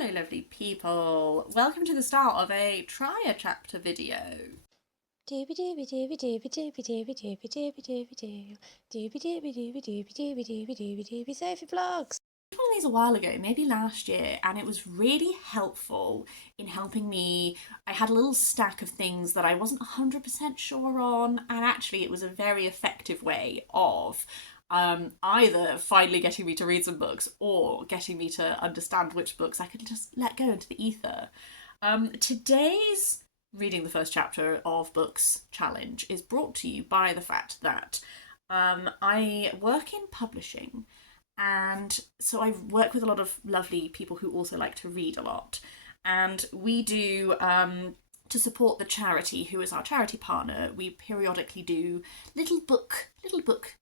Hello lovely people, welcome to the start of a try a chapter video. Doobie doobie doobie doobie doobie doobie doobie doobie doobie doo. Doobie doobie doobie doobie doobie doobie doobie doobie Sophie vlogs. I did one of these a while ago, maybe last year, and it was really helpful in helping me. I had a little stack of things that I wasn't 100% sure on, and actually it was a very effective way of either finally getting me to read some books or getting me to understand which books I could just let go into the ether. Today's reading the first chapter of books challenge is brought to you by the fact that I work in publishing, and so I work with a lot of lovely people who also like to read a lot, and we do to support the charity who is our charity partner, we periodically do little book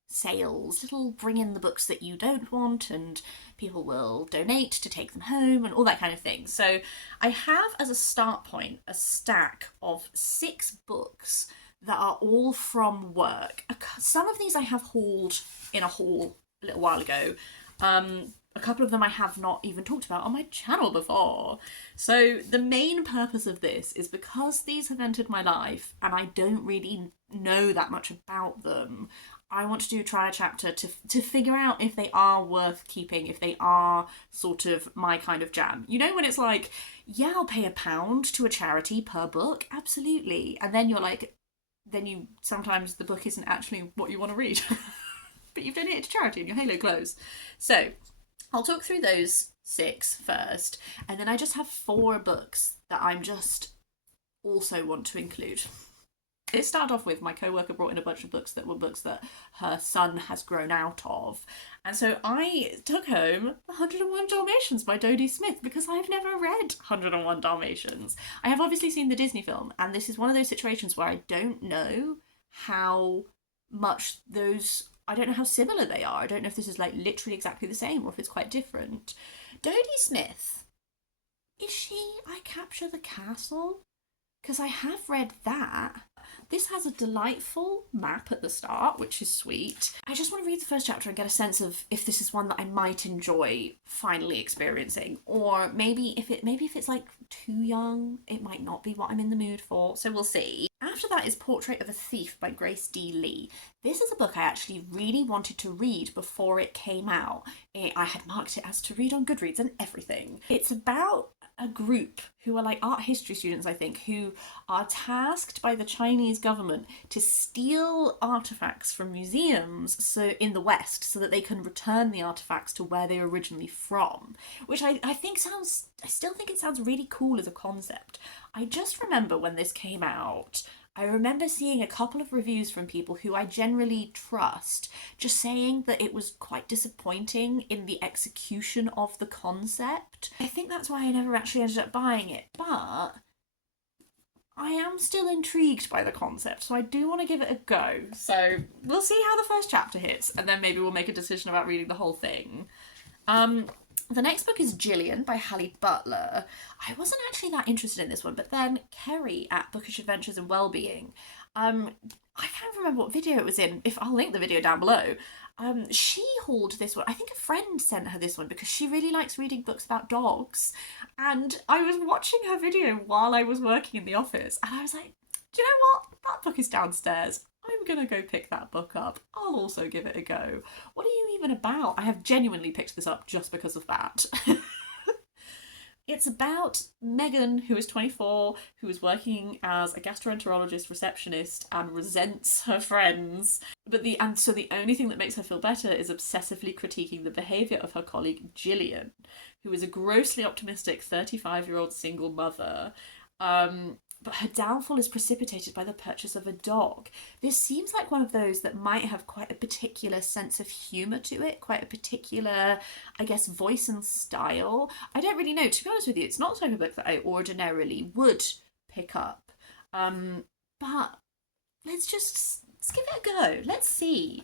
sales, little bring in the books that you don't want, and people will donate to take them home and all that kind of thing. So I have as a start point a stack of 6 books that are all from work. Some of these I have hauled in a haul a little while ago. A couple of them I have not even talked about on my channel before. So the main purpose of this is because these have entered my life and I don't really know that much about them, I want to do try a chapter to figure out if they are worth keeping, if they are sort of my kind of jam. You know, when it's like, yeah, I'll pay £1 to a charity per book, absolutely. And then you're like, sometimes the book isn't actually what you want to read. But you've donated to charity and your halo clothes. So I'll talk through those 6 first, and then I just have 4 books that I'm just also want to include. It started off with my co-worker brought in a bunch of books that were books that her son has grown out of. And so I took home 101 Dalmatians by Dodie Smith because I've never read 101 Dalmatians. I have obviously seen the Disney film, and this is one of those situations where I don't know how much those... I don't know how similar they are. I don't know if this is like literally exactly the same or if it's quite different. Dodie Smith, is she I Capture the Castle? Because I have read that. This has a delightful map at the start, which is sweet. I just want to read the first chapter and get a sense of if this is one that I might enjoy finally experiencing, or maybe if it's like too young, it might not be what I'm in the mood for. So we'll see. After that is Portrait of a Thief by Grace D. Lee. This is a book I actually really wanted to read before it came out. I had marked it as to read on Goodreads and everything. It's about a group who are like art history students, I think, who are tasked by the Chinese government to steal artifacts from museums in the West so that they can return the artifacts to where they were originally from, which I still think it sounds really cool as a concept. I just remember when this came out, I remember seeing a couple of reviews from people who I generally trust just saying that it was quite disappointing in the execution of the concept. I think that's why I never actually ended up buying it, but I am still intrigued by the concept, so I do want to give it a go. So we'll see how the first chapter hits, and then maybe we'll make a decision about reading the whole thing. The next book is Jillian by Halle Butler. I wasn't actually that interested in this one, but then Kerry at Bookish Adventures and Wellbeing, I can't remember what video it was in. I'll link the video down below. She hauled this one. I think a friend sent her this one because she really likes reading books about dogs. And I was watching her video while I was working in the office, and I was like, do you know what? That book is downstairs. I'm gonna go pick that book up. I'll also give it a go. What are you even about? I have genuinely picked this up just because of that. It's about Megan, who is 24, who is working as a gastroenterologist receptionist and resents her friends. So the only thing that makes her feel better is obsessively critiquing the behaviour of her colleague Jillian, who is a grossly optimistic 35-year-old single mother. But her downfall is precipitated by the purchase of a dog. This seems like one of those that might have quite a particular sense of humour to it, quite a particular, I guess, voice and style. I don't really know. To be honest with you, it's not the type of book that I ordinarily would pick up. But let's give it a go. Let's see.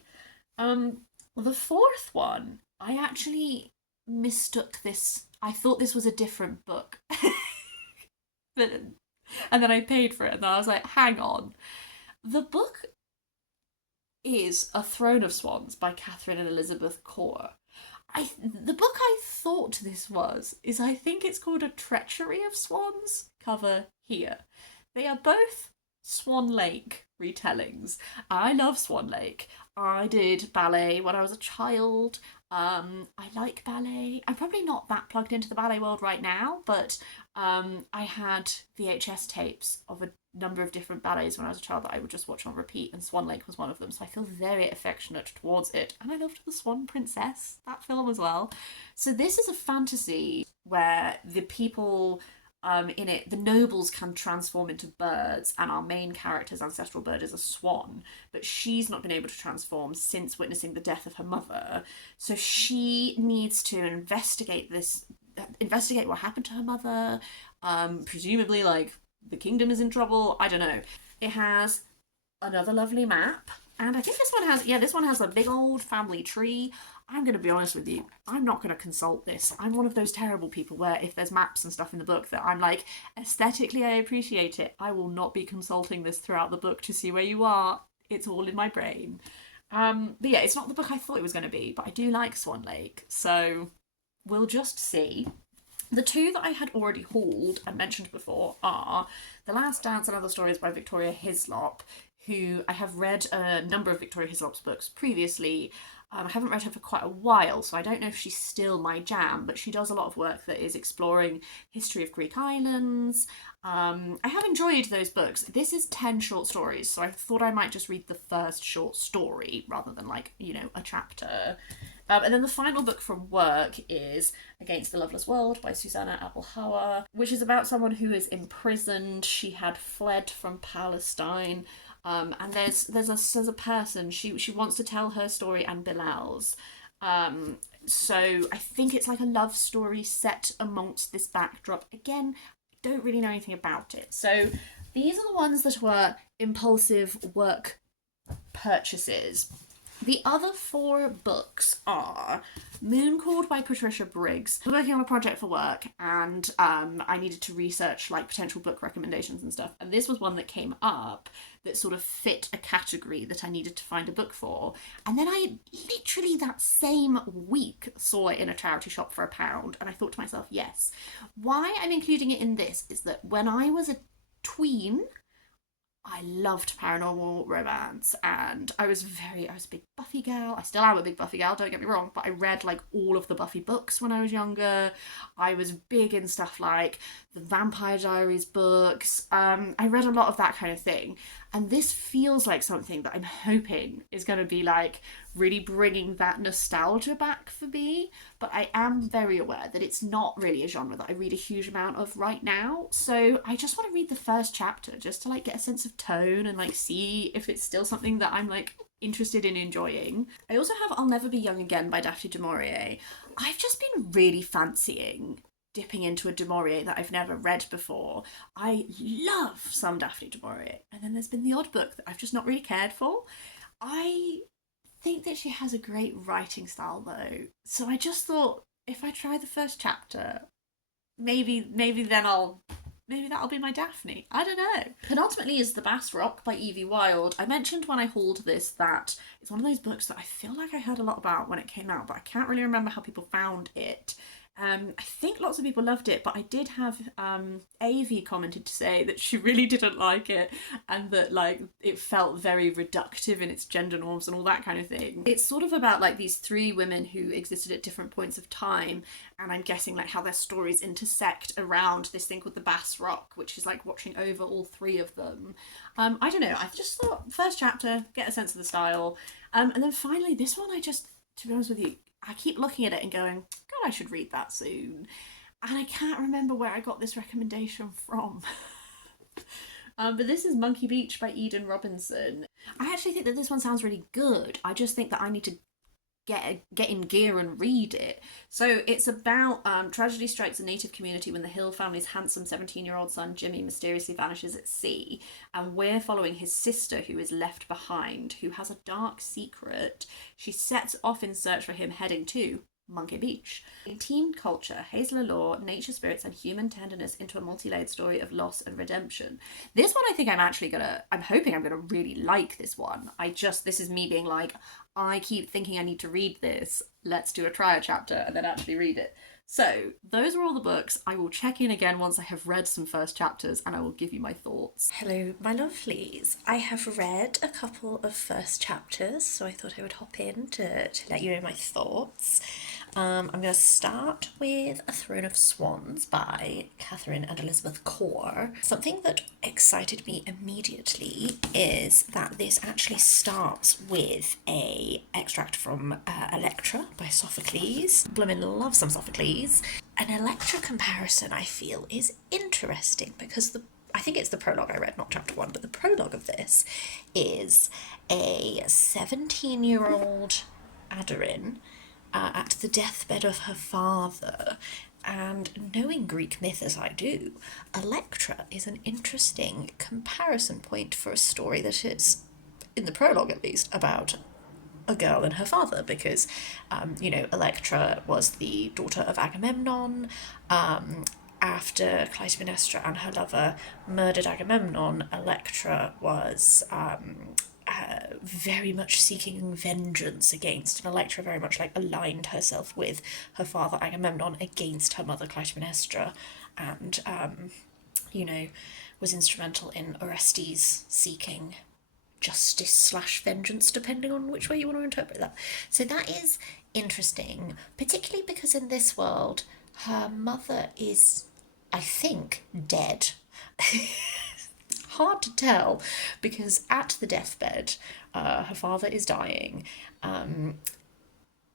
Well, the 4th one, I actually mistook this. I thought this was a different book. And then I paid for it, and I was like, hang on. The book is A Throne of Swans by Katherine and Elizabeth Corr. The book I thought this is I think it's called A Treachery of Swans, cover here. They are both Swan Lake retellings. I love Swan Lake. I did ballet when I was a child. I like ballet. I'm probably not that plugged into the ballet world right now, but I had VHS tapes of a number of different ballets when I was a child that I would just watch on repeat, and Swan Lake was one of them, so I feel very affectionate towards it. And I loved The Swan Princess, that film as well. So this is a fantasy where the people in it, the nobles can transform into birds, and our main character's ancestral bird is a swan, but she's not been able to transform since witnessing the death of her mother. So she needs to investigate what happened to her mother. Presumably, like, the kingdom is in trouble. I don't know. It has another lovely map, and I think this one has a big old family tree. I'm going to be honest with you, I'm not going to consult this. I'm one of those terrible people where if there's maps and stuff in the book that I'm like, aesthetically I appreciate it, I will not be consulting this throughout the book to see where you are. It's all in my brain. But yeah, it's not the book I thought it was going to be, but I do like Swan Lake, so we'll just see. The two that I had already hauled and mentioned before are The Last Dance and Other Stories by Victoria Hislop, who I have read a number of Victoria Hislop's books previously. I haven't read her for quite a while, so I don't know if she's still my jam, but she does a lot of work that is exploring history of Greek islands. I have enjoyed those books. This is 10 short stories, so I thought I might just read the first short story rather than, like, a chapter. And then the final book from work is Against the Loveless World by Susanna Abulhawa, which is about someone who is imprisoned. She had fled from Palestine. And there's a person, she wants to tell her story and Bilal's. So I think it's like a love story set amongst this backdrop. Again, I don't really know anything about it. So these are the ones that were impulsive work purchases. The other 4 books are Moon Called by Patricia Briggs. I was working on a project for work, and I needed to research like potential book recommendations and stuff. And this was one that came up that sort of fit a category that I needed to find a book for. And then I literally that same week saw it in a charity shop for £1, and I thought to myself, yes. Why I'm including it in this is that when I was a tween, I loved paranormal romance, and I was a big Buffy gal. I still am a big Buffy gal, don't get me wrong, but I read like all of the Buffy books when I was younger. I was big in stuff like the Vampire Diaries books. I read a lot of that kind of thing, and this feels like something that I'm hoping is going to be like really bringing that nostalgia back for me, but I am very aware that it's not really a genre that I read a huge amount of right now, so I just want to read the first chapter just to like get a sense of tone and like see if it's still something that I'm like interested in enjoying. I also have I'll Never Be Young Again by Daphne du Maurier. I've just been really fancying dipping into a du Maurier that I've never read before. I love some Daphne du Maurier, and then there's been the odd book that I've just not really cared for. I think that she has a great writing style though, so I just thought if I try the first chapter, maybe that'll be my Daphne. I don't know. Penultimately is The Bass Rock by Evie Wyld. I mentioned when I hauled this that it's one of those books that I feel like I heard a lot about when it came out, but I can't really remember how people found it. I think lots of people loved it, but I did have Evie commented to say that she really didn't like it, and that like it felt very reductive in its gender norms and all that kind of thing. It's sort of about like these 3 women who existed at different points of time, and I'm guessing like how their stories intersect around this thing called the Bass Rock, which is like watching over all 3 of them. I don't know, I just thought first chapter, get a sense of the style, and then finally this one, to be honest with you, I keep looking at it and going, God, I should read that soon. And I can't remember where I got this recommendation from. But this is Monkey Beach by Eden Robinson. I actually think that this one sounds really good. I just think that I need to get in gear and read it. So it's about tragedy strikes a native community when the Hill family's handsome 17-year-old son Jimmy mysteriously vanishes at sea, and we're following his sister who is left behind, who has a dark secret. She sets off in search for him, heading to Monkey Beach. Teen culture, Hazel allure, nature spirits, and human tenderness into a multi-layered story of loss and redemption. This one I think I'm hoping I'm gonna really like this one. This is me being like, I keep thinking I need to read this. Let's do a trial chapter and then actually read it. So, those are all the books. I will check in again once I have read some first chapters and I will give you my thoughts. Hello, my lovelies. I have read a couple of first chapters, so I thought I would hop in to let you know my thoughts. I'm going to start with A Throne of Swans by Katherine and Elizabeth Corr. Something that excited me immediately is that this actually starts with a extract from Electra by Sophocles. Bloomin' love some Sophocles. An Electra comparison, I feel, is interesting because I think it's the prologue I read, not chapter 1, but the prologue of this is a 17-year-old Aderin at the deathbed of her father, and knowing Greek myth as I do, Electra is an interesting comparison point for a story that is, in the prologue at least, about a girl and her father, because, Electra was the daughter of Agamemnon. After Clytemnestra and her lover murdered Agamemnon, Electra was very much seeking vengeance against, and Electra very much aligned herself with her father Agamemnon against her mother Clytemnestra, and was instrumental in Orestes seeking justice/vengeance, depending on which way you want to interpret that. So that is interesting, particularly because in this world her mother is, I think, dead. Hard to tell, because at the deathbed, her father is dying.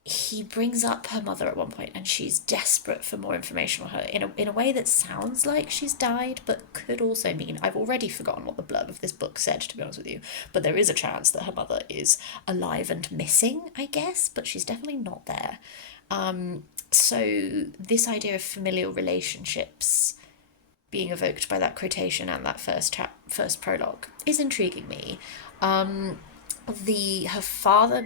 He brings up her mother at one point, and she's desperate for more information on her in a way that sounds like she's died, but could also mean, I've already forgotten what the blurb of this book said, to be honest with you, but there is a chance that her mother is alive and missing, I guess, but she's definitely not there. So this idea of familial relationships being evoked by that quotation and that first prologue is intriguing me. Her father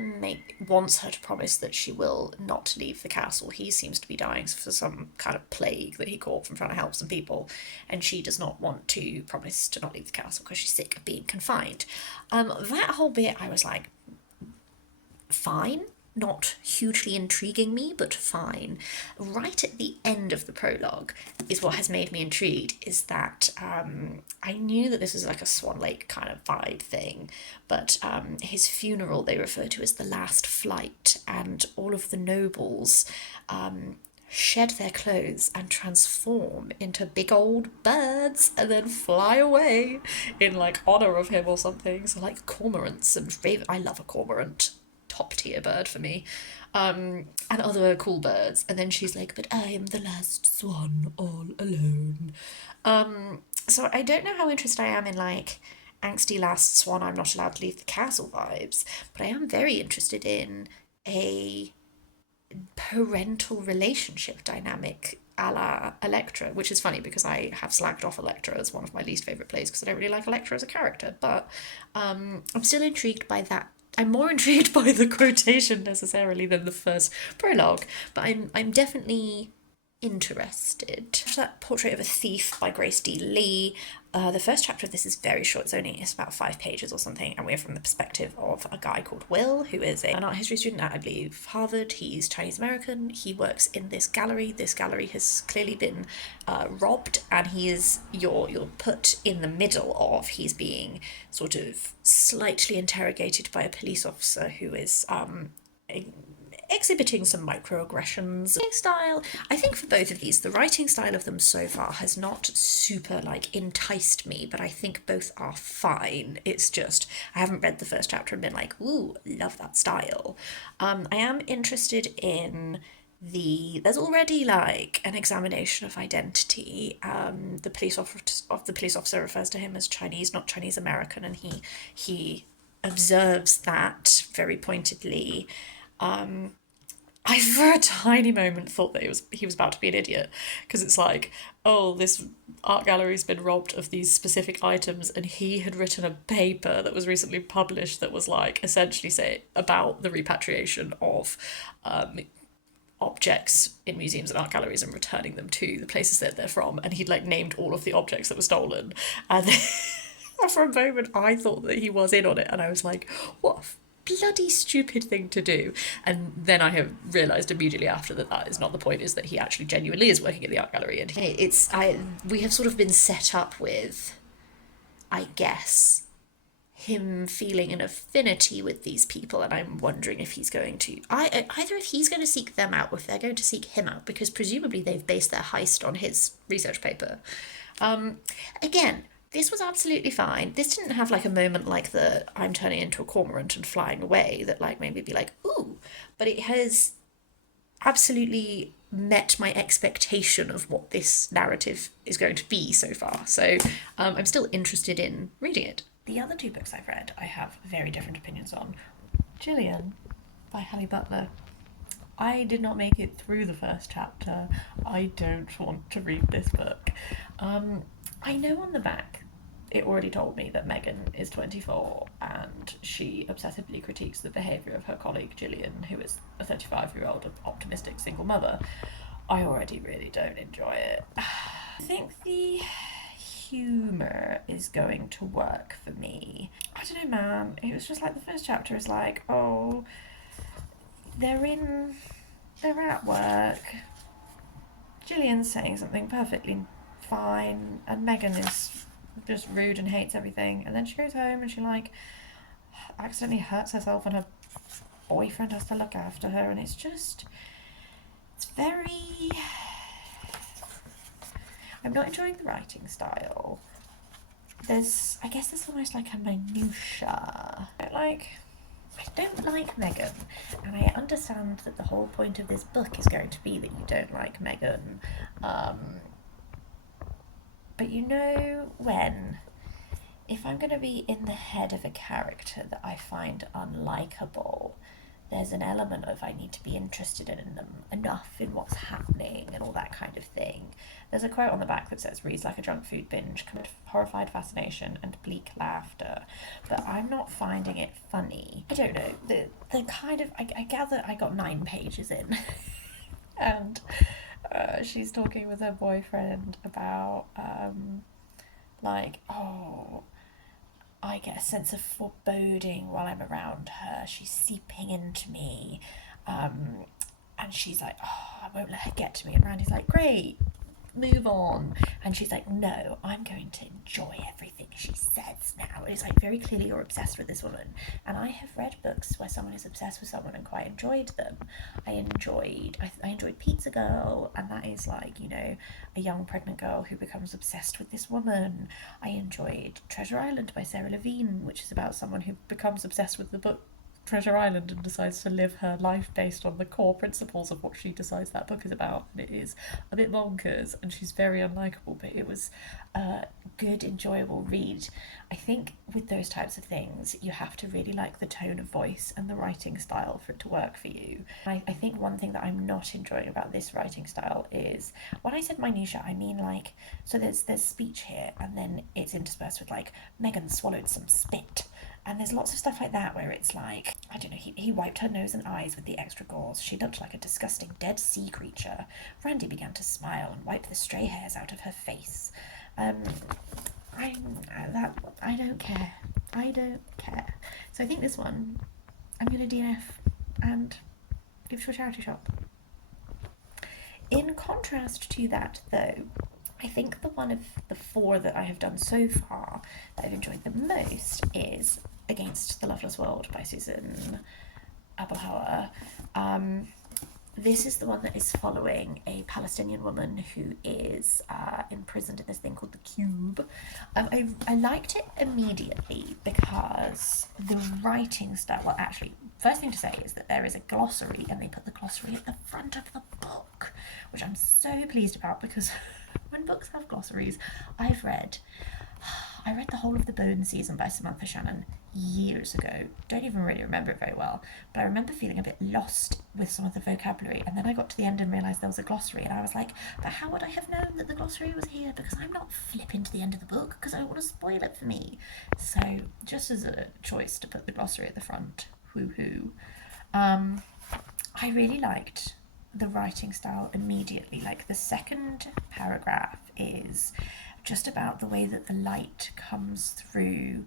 wants her to promise that she will not leave the castle. He seems to be dying for some kind of plague that he caught from trying to help some people, and she does not want to promise to not leave the castle because she's sick of being confined. That whole bit, I was like, fine. Not hugely intriguing me, but fine. Right at the end of the prologue is what has made me intrigued, is that I knew that this was like a Swan Lake kind of vibe thing, but his funeral they refer to as the last flight, and all of the nobles shed their clothes and transform into big old birds and then fly away in honour of him or something. So cormorants and raven. I love a cormorant. Top tier bird for me, and other cool birds, and then she's like, but I am the last swan all alone. So I don't know how interested I am in angsty last swan I'm not allowed to leave the castle vibes, but I am very interested in a parental relationship dynamic a la Electra, which is funny because I have slagged off Electra as one of my least favourite plays because I don't really like Electra as a character, but I'm still intrigued by that. I'm more intrigued by the quotation necessarily than the first prologue, but I'm definitely interested. After that, Portrait of a Thief by Grace D. Lee. The first chapter of this is very short. It's about 5 pages or something, and we're from the perspective of a guy called Will, who is an art history student at, I believe, Harvard. He's Chinese American. He works in this gallery. This gallery has clearly been robbed, and you're put in the middle of, he's being sort of slightly interrogated by a police officer who is exhibiting some microaggressions. Style, I think for both of these, the writing style of them so far has not super enticed me, but I think both are fine. It's just, I haven't read the first chapter and been like, ooh, love that style. I am interested in there's already an examination of identity. The police officer refers to him as Chinese, not Chinese American, and he observes that very pointedly. I for a tiny moment thought that he was about to be an idiot, because it's this art gallery's been robbed of these specific items, and he had written a paper that was recently published that was essentially say about the repatriation of objects in museums and art galleries and returning them to the places that they're from, and he'd like named all of the objects that were stolen, and for a moment I thought that he was in on it, and I was like, what a bloody stupid thing to do. And then I have realised immediately after that is not the point, is that he actually genuinely is working at the art gallery, and we have sort of been set up with, I guess, him feeling an affinity with these people, and I'm wondering if he's going to either if he's going to seek them out or if they're going to seek him out, because presumably they've based their heist on his research paper. Again, this was absolutely fine. This didn't have like a moment like the I'm turning into a cormorant and flying away that like made me be like, ooh, but it has absolutely met my expectation of what this narrative is going to be so far. So I'm still interested in reading it. The other two books I've read, I have very different opinions on. Jillian by Halle Butler. I did not make it through the first chapter. I don't want to read this book. I know on the back it already told me that Megan is 24 and she obsessively critiques the behaviour of her colleague Jillian, who is a 35-year-old optimistic single mother. I already really don't enjoy it. I think the humour is going to work for me. I don't know, man. It was just like the first chapter is like, oh, they're at work. Jillian's saying something perfectly fine, and Megan is just rude and hates everything. And then she goes home and she like accidentally hurts herself, and her boyfriend has to look after her, and it's very. I'm not enjoying the writing style. I guess there's almost like a minutiae. I don't like Megan, and I understand that the whole point of this book is going to be that you don't like Megan. But you know when? If I'm going to be in the head of a character that I find unlikable, there's an element of I need to be interested in them enough in what's happening and all that kind of thing. There's a quote on the back that says, reads like a junk food binge, combined horrified fascination and bleak laughter. But I'm not finding it funny. I don't know, the kind of, I gather I got 9 pages in and she's talking with her boyfriend about I get a sense of foreboding while I'm around her. She's seeping into me. And she's like, oh, I won't let her get to me. And Randy's like, great, move on. And she's like, no, I'm going to enjoy everything she says now. It's like very clearly you're obsessed with this woman. And I have read books where someone is obsessed with someone and quite enjoyed them. I enjoyed Pizza Girl, and that is like, you know, a young pregnant girl who becomes obsessed with this woman. I enjoyed Treasure Island by Sarah Levine, which is about someone who becomes obsessed with the book Treasure Island and decides to live her life based on the core principles of what she decides that book is about. And it is a bit bonkers, and she's very unlikable, but it was a good, enjoyable read. I think with those types of things, you have to really like the tone of voice and the writing style for it to work for you. I think one thing that I'm not enjoying about this writing style is, when I said minutiae, I mean like, so there's speech here, and then it's interspersed with like, Megan swallowed some spit. And there's lots of stuff like that where it's like, I don't know, he wiped her nose and eyes with the extra gauze. She looked like a disgusting dead sea creature. Randy began to smile and wipe the stray hairs out of her face. I don't care. I don't care. So I think this one, I'm going to DNF and give it to a charity shop. In contrast to that, though, I think the one of the 4 that I have done so far that I've enjoyed the most is Against the Loveless World by Susan Abulhawa. This is the one that is following a Palestinian woman who is imprisoned in this thing called the Cube. I liked it immediately because the writing style, well actually, first thing to say is that there is a glossary, and they put the glossary at the front of the book, which I'm so pleased about, because when books have glossaries, I read the whole of The Bone Season by Samantha Shannon years ago. Don't even really remember it very well, but I remember feeling a bit lost with some of the vocabulary, and then I got to the end and realised there was a glossary, and I was like, but how would I have known that the glossary was here? Because I'm not flipping to the end of the book, because I don't want to spoil it for me. So, just as a choice to put the glossary at the front, woohoo. I really liked the writing style immediately. Like, the second paragraph is just about the way that the light comes through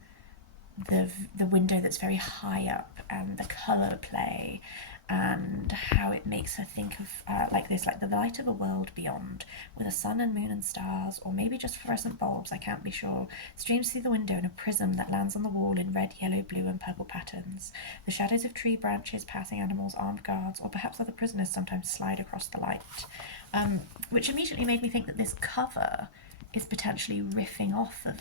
the window that's very high up, and the colour play, and how it makes her think of like this, like the light of a world beyond, with a sun and moon and stars, or maybe just fluorescent bulbs, I can't be sure, streams through the window in a prism that lands on the wall in red, yellow, blue and purple patterns. The shadows of tree branches, passing animals, armed guards, or perhaps other prisoners sometimes slide across the light. Which immediately made me think that this cover is potentially riffing off of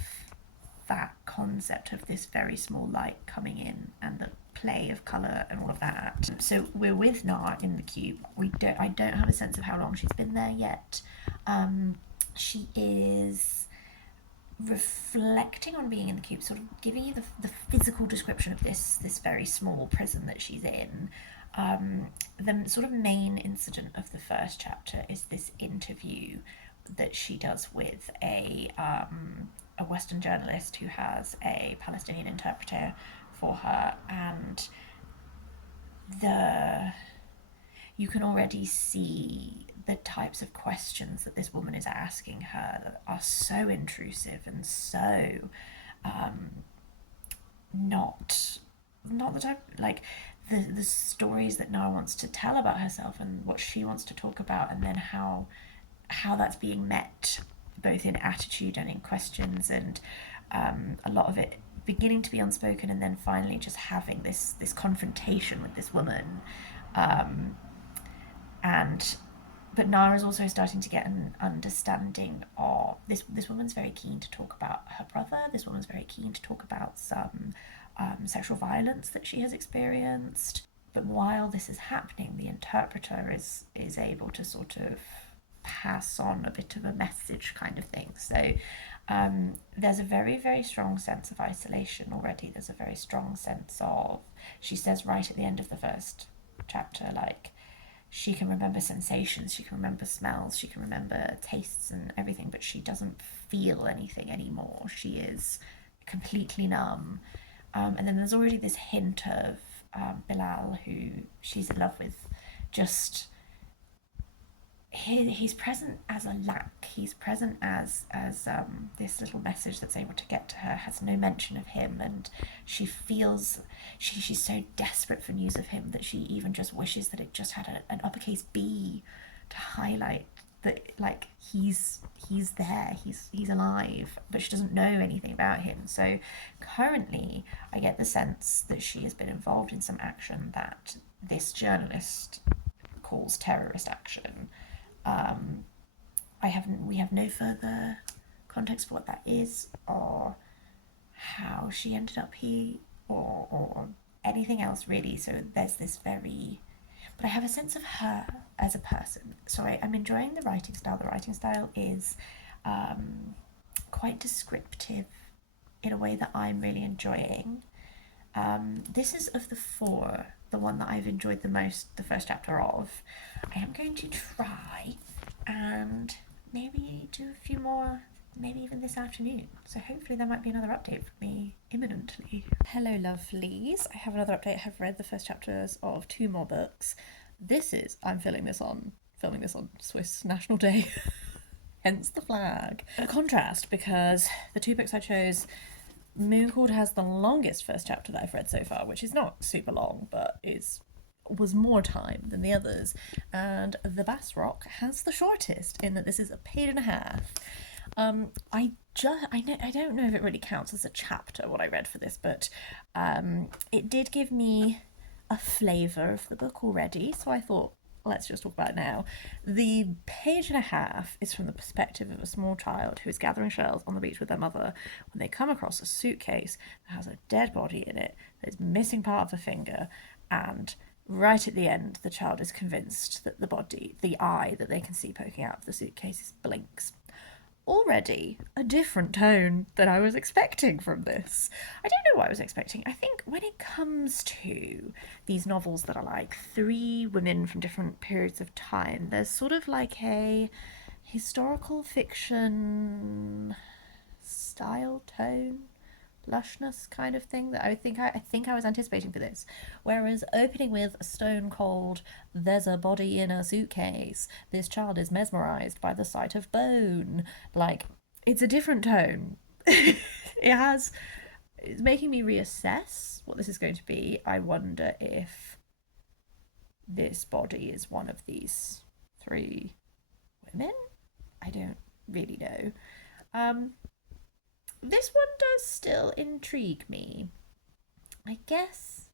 that concept of this very small light coming in and the play of colour and all of that. So we're with Nar in the cube. I don't have a sense of how long she's been there yet. She is reflecting on being in the cube, sort of giving you the physical description of this very small prison that she's in. The sort of main incident of the first chapter is this interview that she does with a Western journalist who has a Palestinian interpreter for her, and you can already see the types of questions that this woman is asking her that are so intrusive and so not the type, like the stories that Nara wants to tell about herself and what she wants to talk about, and then how that's being met both in attitude and in questions, and a lot of it beginning to be unspoken, and then finally just having this confrontation with this woman. But Nara's also starting to get an understanding of this woman's very keen to talk about her brother. This woman's very keen to talk about some sexual violence that she has experienced. But while this is happening, the interpreter is able to sort of pass on a bit of a message kind of thing. So there's a very, very strong sense of isolation already. There's a very strong sense of, she says right at the end of the first chapter, like, she can remember sensations, she can remember smells, she can remember tastes and everything, but she doesn't feel anything anymore. She is completely numb. And then there's already this hint of Bilal, who she's in love with, just he's present as a lack. He's present as this little message that's able to get to her, has no mention of him, and she feels she's so desperate for news of him that she even just wishes that it just had an uppercase B to highlight that, like, he's there, he's alive, but she doesn't know anything about him. So currently I get the sense that she has been involved in some action that this journalist calls terrorist action. We have no further context for what that is, or how she ended up here, or anything else really. So there's this very, but I have a sense of her as a person. So I'm enjoying the writing style. The writing style is quite descriptive in a way that I'm really enjoying. This is, of the four, the one that I've enjoyed the most, the first chapter of. I am going to try and maybe do a few more, maybe even this afternoon. So hopefully there might be another update from me imminently. Hello lovelies, I have another update. I have read the first chapters of 2 more books. I'm filming this on Swiss National Day, hence the flag. A contrast, because the 2 books I chose, Mooncord has the longest first chapter that I've read so far, which is not super long, but was more time than the others, and The Bass Rock has the shortest, in that this is a page and a half. I don't know if it really counts as a chapter, what I read for this, but it did give me a flavour of the book already, so I thought, let's just talk about it now. The page and a half is from the perspective of a small child who is gathering shells on the beach with their mother when they come across a suitcase that has a dead body in it that is missing part of a finger, and right at the end the child is convinced that the eye that they can see poking out of the suitcase blinks. Already a different tone than I was expecting from this. I don't know what I was expecting. I think when it comes to these novels that are like 3 women from different periods of time, there's sort of like a historical fiction style tone lushness kind of thing that I think I was anticipating for this. Whereas opening with a stone cold, there's a body in a suitcase, this child is mesmerized by the sight of bone. Like, it's a different tone. It's making me reassess what this is going to be. I wonder if this body is one of these three women. I don't really know. This one does still intrigue me. I guess,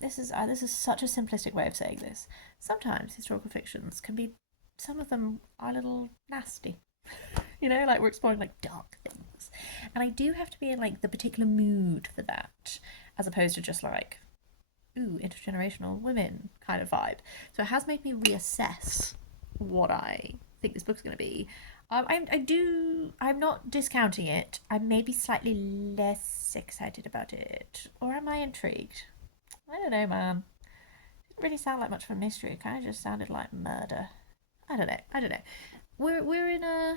this is such a simplistic way of saying this. Sometimes historical fictions can be, some of them are a little nasty. Like we're exploring like dark things, and I do have to be in like the particular mood for that, as opposed to just like, ooh, intergenerational women kind of vibe. So it has made me reassess what I think this book's going to be. I'm not discounting it. I'm maybe slightly less excited about it, or am I intrigued? I don't know, man. It didn't really sound like much of a mystery. It kind of just sounded like murder. I don't know. We're in a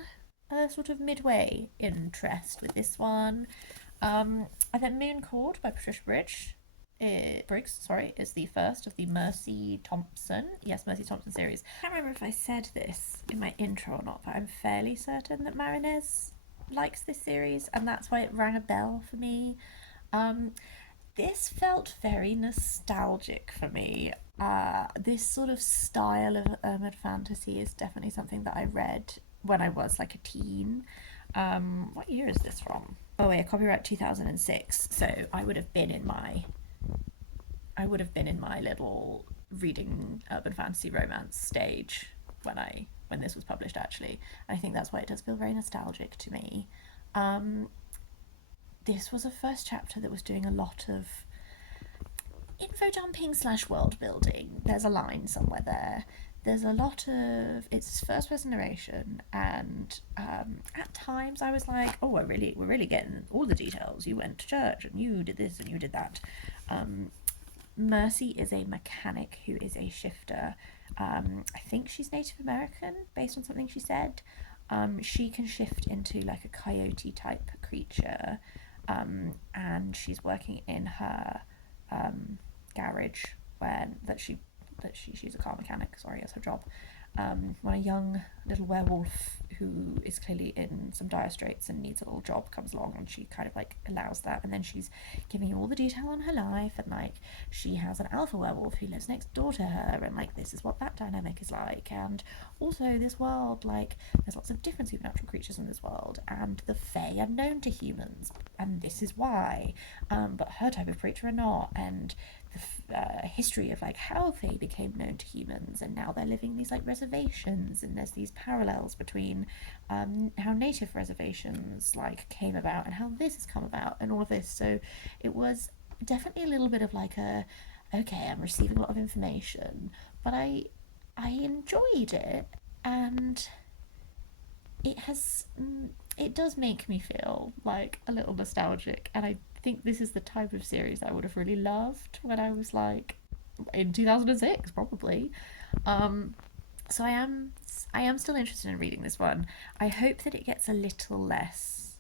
sort of midway interest with this one. I think Moon Cord by Patricia Briggs, is the first of the Mercy Thompson series. I can't remember if I said this in my intro or not, but I'm fairly certain that Marinez likes this series, and that's why it rang a bell for me. This felt very nostalgic for me. This sort of style of urban fantasy is definitely something that I read when I was like a teen. What year is this from? Oh wait, copyright 2006. So I would have been in my little reading urban fantasy romance stage when this was published, actually. I think that's why it does feel very nostalgic to me. This was a first chapter that was doing a lot of info dumping / world building. There's a line somewhere there. There's a lot of, it's first person narration, and at times I was like, oh, we're really getting all the details. You went to church and you did this and you did that. Mercy is a mechanic who is a shifter. I think she's Native American, based on something she said. She can shift into like a coyote type creature, and she's working in her garage she's a car mechanic. Sorry, that's her job. When a young little werewolf who is clearly in some dire straits and needs a little job comes along, and she kind of like allows that, and then she's giving you all the detail on her life, and like she has an alpha werewolf who lives next door to her, and like this is what that dynamic is like. And also this world, like there's lots of different supernatural creatures in this world, and the Fae are known to humans, and this is why, but her type of creature are not. And the history of like how Fae became known to humans, and now they're living these like reservations, and there's these parallels between how native reservations like came about and how this has come about, and all of this. So it was definitely a little bit of like okay, I'm receiving a lot of information, but I enjoyed it, and it does make me feel like a little nostalgic, and I think this is the type of series I would have really loved when I was like in 2006 probably. So I am still interested in reading this one. I hope that it gets a little less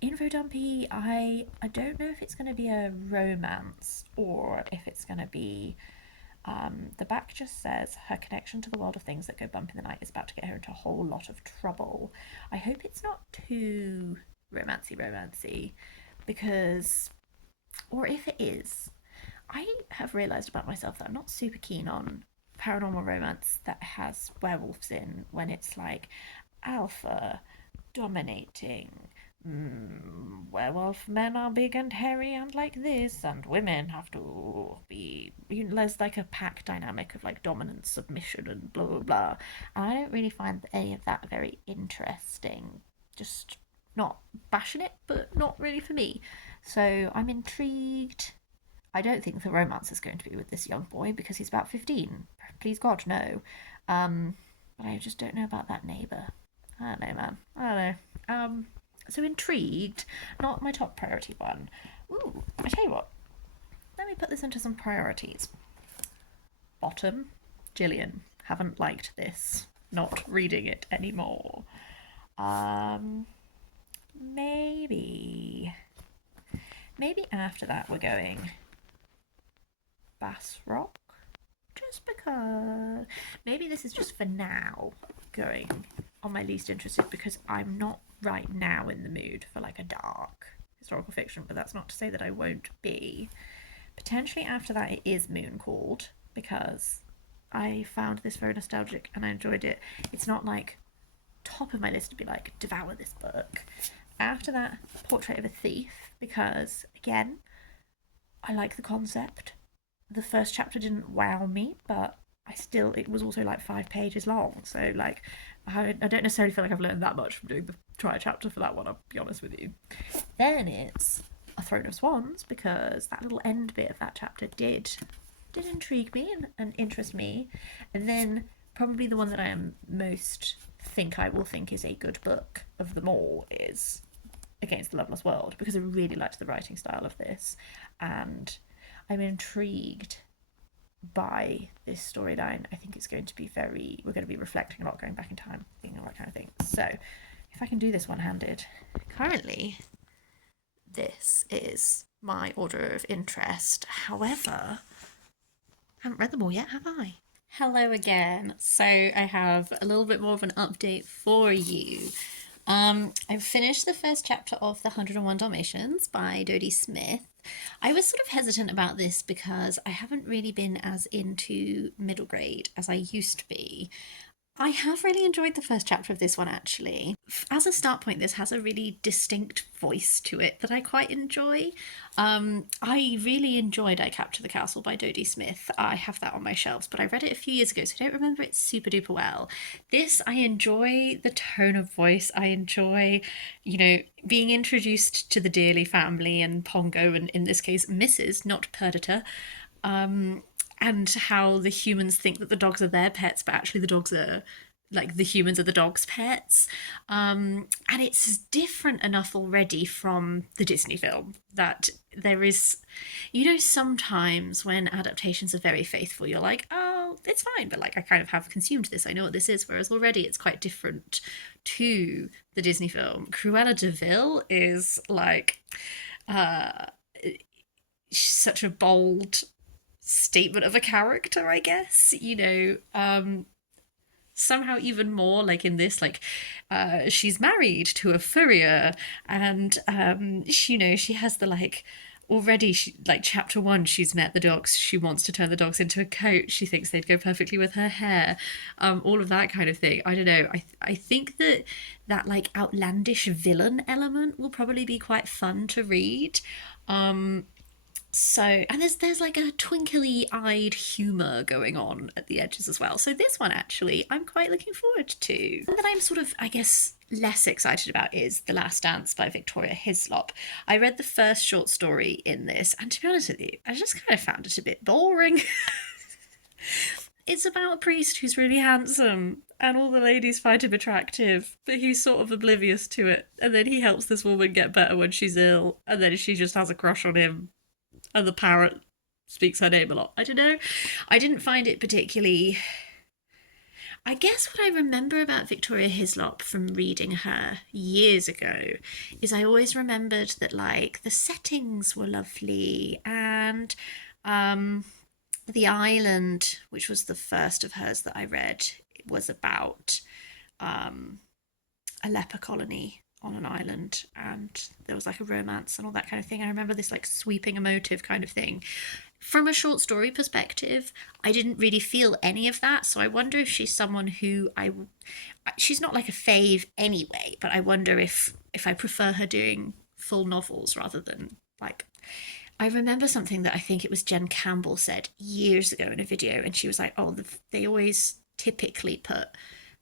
info dumpy. I don't know if it's going to be a romance or if it's going to be the back just says her connection to the world of things that go bump in the night is about to get her into a whole lot of trouble. I hope it's not too romancy, because, or if it is, I have realised about myself that I'm not super keen on paranormal romance that has werewolves in, when it's like alpha dominating, werewolf men are big and hairy and like this, and women have to be, there's like a pack dynamic of like dominance, submission, and blah blah blah. And I don't really find any of that very interesting. Just not bashing it, but not really for me. So I'm intrigued. I don't think the romance is going to be with this young boy because he's about 15. Please God, no. But I just don't know about that neighbour. I don't know, man. I don't know. So intrigued, not my top priority one. Ooh, I tell you what. Let me put this into some priorities. Bottom, Jillian. Haven't liked this. Not reading it anymore. maybe after that we're going Bass Rock, just because. Maybe this is just for now going on my least interested, because I'm not right now in the mood for like a dark historical fiction, but that's not to say that I won't be. Potentially after that it is Moon Called, because I found this very nostalgic and I enjoyed it. It's not like top of my list to be like devour this book. After that, Portrait of a Thief, because again, I like the concept. The first chapter didn't wow me, but it was also like 5 pages long, so like I don't necessarily feel like I've learned that much from doing the try chapter for that one, I'll be honest with you. Then it's A Throne of Swans, because that little end bit of that chapter did intrigue me and interest me. And then probably the one that I am most I will think is a good book of them all is Against the Loveless World, because I really liked the writing style of this, and I'm intrigued by this storyline. I think it's going to be we're going to be reflecting a lot, going back in time, thinking all that kind of thing. So if I can do this one-handed. Currently, this is my order of interest. However, I haven't read them all yet, have I? Hello again. So I have a little bit more of an update for you. I've finished the first chapter of The 101 Dalmatians by Dodie Smith. I was sort of hesitant about this because I haven't really been as into middle grade as I used to be. I have really enjoyed the first chapter of this one, actually. As a start point, this has a really distinct voice to it that I quite enjoy. I really enjoyed I Capture the Castle by Dodie Smith. I have that on my shelves, but I read it a few years ago, so I don't remember it super duper well. This, I enjoy the tone of voice. I enjoy, being introduced to the Dearly family and Pongo, and in this case, Mrs., not Perdita. And how the humans think that the dogs are their pets, but actually the dogs are, like, the humans are the dogs' pets. And it's different enough already from the Disney film that there is, sometimes when adaptations are very faithful, you're like, oh, it's fine, but like I kind of have consumed this, I know what this is, whereas already it's quite different to the Disney film. Cruella de Vil is like such a bold statement of a character, I guess, somehow even more like in this, like she's married to a furrier, and she has the like already chapter 1, she's met the dogs, she wants to turn the dogs into a coat, she thinks they'd go perfectly with her hair, all of that kind of thing. I don't know, I think that like outlandish villain element will probably be quite fun to read. So, and there's like a twinkly-eyed humour going on at the edges as well. So this one, actually, I'm quite looking forward to. One that I'm sort of, I guess, less excited about is The Last Dance by Victoria Hislop. I read the first short story in this, and to be honest with you, I just kind of found it a bit boring. It's about a priest who's really handsome, and all the ladies find him attractive, but he's sort of oblivious to it. And then he helps this woman get better when she's ill, and then she just has a crush on him. And the parrot speaks her name a lot. I don't know. I didn't find it particularly... I guess what I remember about Victoria Hislop from reading her years ago is I always remembered that, like, the settings were lovely, and The Island, which was the first of hers that I read, was about a leper colony on an island, and there was like a romance and all that kind of thing. I remember this like sweeping emotive kind of thing. From a short story perspective, I didn't really feel any of that, so I wonder if she's someone who she's not like a fave anyway, but I wonder if I prefer her doing full novels rather than like... I remember something that I think it was Jen Campbell said years ago in a video, and she was like, oh, they always typically put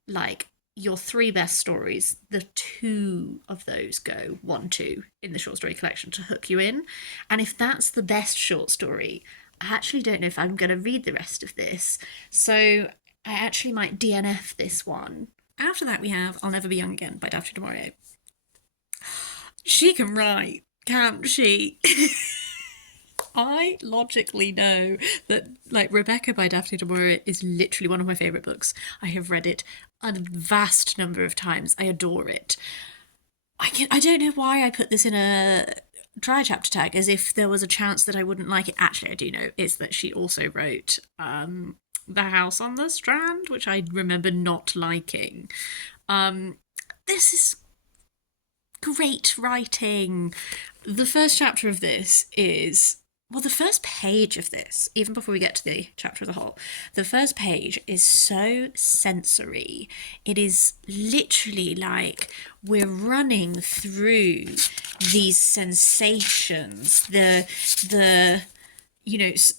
like your 3 best stories, the 2 of those go 1-2 in the short story collection to hook you in. And if that's the best short story, I actually don't know if I'm going to read the rest of this. So I actually might DNF this one. After that we have I'll Never Be Young Again by Daphne du Maurier. She can write, can't she? I logically know that, like, Rebecca by Daphne du Maurier is literally one of my favourite books. I have read it a vast number of times. I adore it. I don't know why I put this in a try chapter tag, as if there was a chance that I wouldn't like it. Actually, I do know is that she also wrote The House on the Strand, which I remember not liking. This is great writing. The first chapter of this is, well, the first page of this, even before we get to the chapter of the whole, the first page is so sensory. It is literally like we're running through these sensations.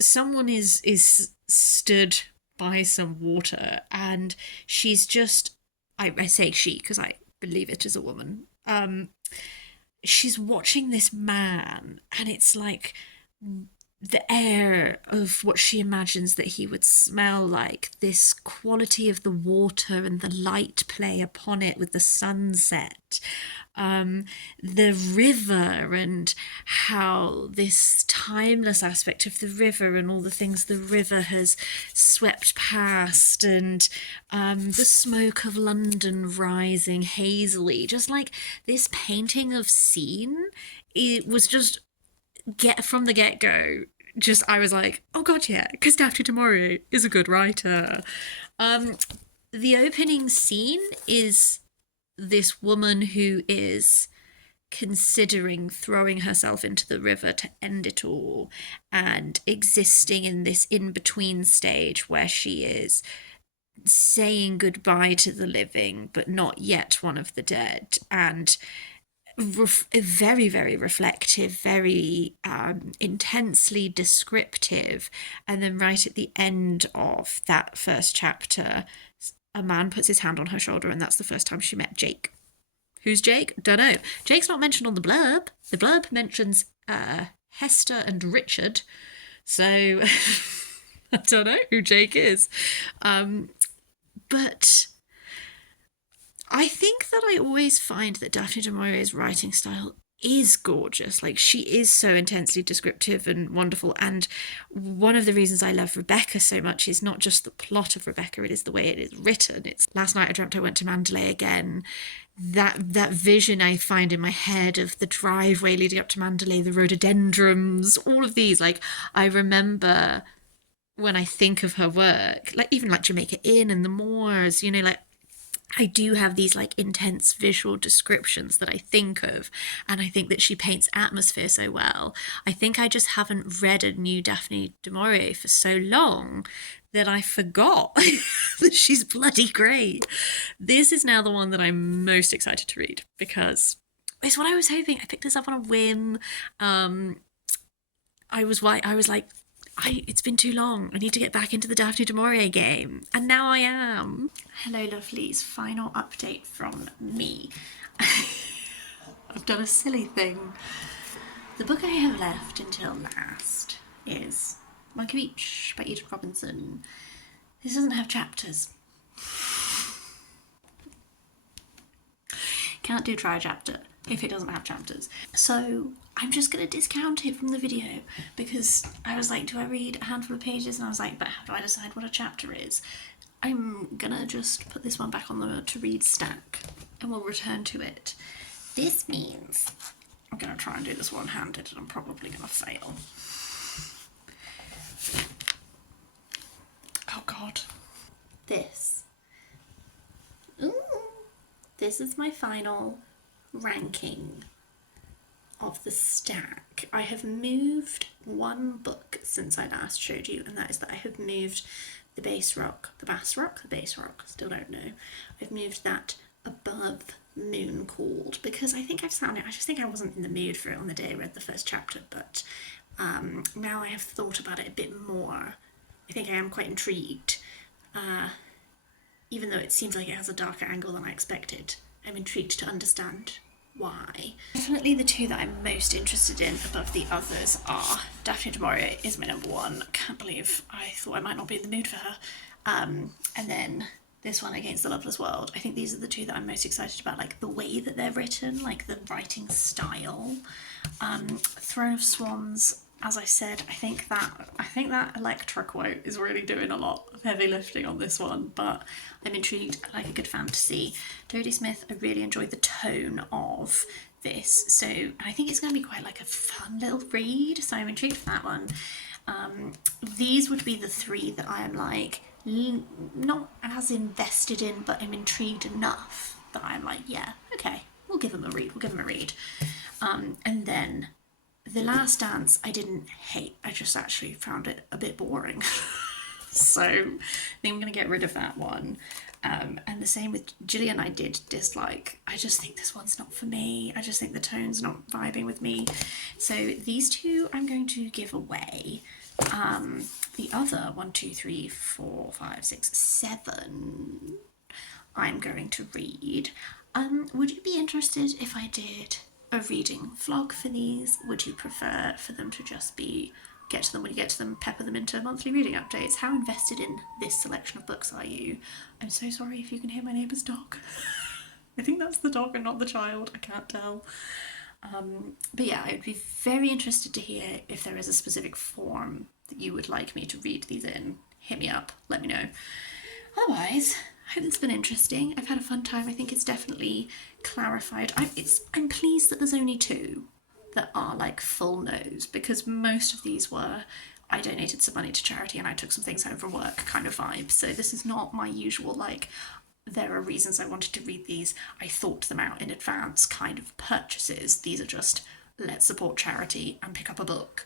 Someone is stood by some water, and she's just, I say she because I believe it is a woman. She's watching this man, and it's like the air of what she imagines that he would smell like, this quality of the water and the light play upon it with the sunset, the river, and how this timeless aspect of the river and all the things the river has swept past, and the smoke of London rising hazily, just like this painting of scene. It was just from the get-go, just I was like, oh god, yeah, because Daphne du Maurier is a good writer. The opening scene is this woman who is considering throwing herself into the river to end it all, and existing in this in-between stage where she is saying goodbye to the living but not yet one of the dead, and very, very reflective, very intensely descriptive. And then right at the end of that first chapter, a man puts his hand on her shoulder, and that's the first time she met Jake. Who's Jake? Don't know. Jake's not mentioned on the blurb. The blurb mentions Hester and Richard, so I don't know who Jake is. But I think that I always find that Daphne du Maurier's writing style is gorgeous. Like, she is so intensely descriptive and wonderful. And one of the reasons I love Rebecca so much is not just the plot of Rebecca, it is the way it is written. It's Last Night I Dreamt I Went to Mandalay Again. That vision I find in my head of the driveway leading up to Mandalay, the rhododendrons, all of these. Like, I remember when I think of her work, like even like Jamaica Inn and the Moors, like I do have these like intense visual descriptions that I think of, and I think that she paints atmosphere so well. I think I just haven't read a new Daphne du Maurier for so long that I forgot that she's bloody great. This is now the one that I'm most excited to read, because it's what I was hoping. I picked this up on a whim. I was like, it's been too long. I need to get back into the Daphne du Maurier game. And now I am. Hello, lovelies. Final update from me. I've done a silly thing. The book I have left until last is Monkey Beach by Edith Robinson. This doesn't have chapters. Can't do try a chapter if it doesn't have chapters. So I'm just going to discount it from the video, because I was like, do I read a handful of pages? And I was like, but how do I decide what a chapter is? I'm going to just put this one back on the to read stack, and we'll return to it. This means I'm going to try and do this one-handed, and I'm probably going to fail. Oh god. This is my final ranking of the stack. I have moved one book since I last showed you, and that is that I have moved the Bass Rock, still don't know. I've moved that above Moon Called, because I think I've found it, I just think I wasn't in the mood for it on the day I read the first chapter, but now I have thought about it a bit more. I think I am quite intrigued. Even though it seems like it has a darker angle than I expected, I'm intrigued to understand why. Definitely the two that I'm most interested in above the others are Daphne du Maurier is my number one. I can't believe I thought I might not be in the mood for her. And then this one, Against the Loveless World. I think these are the two that I'm most excited about, like the way that they're written, like the writing style. Throne of Swans as I said, I think that Electra quote is really doing a lot of heavy lifting on this one, but I'm intrigued. I like a good fantasy. Dodie Smith, I really enjoyed the tone of this, so I think it's going to be quite like a fun little read, so I'm intrigued for that one. These would be the three that I am like not as invested in, but I'm intrigued enough that I'm like, yeah, okay, we'll give them a read. And then The Last Dance, I didn't hate. I just actually found it a bit boring. So I think I'm going to get rid of that one. And the same with Jillian, I did dislike. I just think this one's not for me. I just think the tone's not vibing with me. So these two I'm going to give away. The other 1, 2, 3, 4, 5, 6, 7 I'm going to read. Would you be interested if I did a reading vlog for these? Would you prefer for them to just be get to them when you get to them, pepper them into monthly reading updates? How invested in this selection of books are you? I'm so sorry if you can hear my neighbour's dog. I think that's the dog and not the child, I can't tell. But yeah, I'd be very interested to hear if there is a specific form that you would like me to read these in. Hit me up, let me know. Otherwise, I hope it's been interesting. I've had a fun time. I think it's definitely clarified. I'm pleased that there's only 2 that are like full no's, because most of these were I donated some money to charity and I took some things home from work kind of vibe. So this is not my usual like there are reasons I wanted to read these, I thought them out in advance kind of purchases. These are just let's support charity and pick up a book.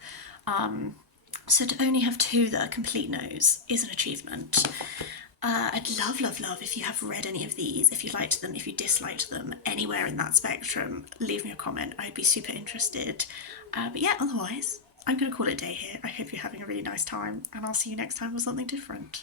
So to only have 2 that are complete no's is an achievement. I'd love if you have read any of these, if you liked them, if you disliked them, anywhere in that spectrum, leave me a comment. I'd be super interested. But yeah, otherwise, I'm going to call it a day here. I hope you're having a really nice time, and I'll see you next time with something different.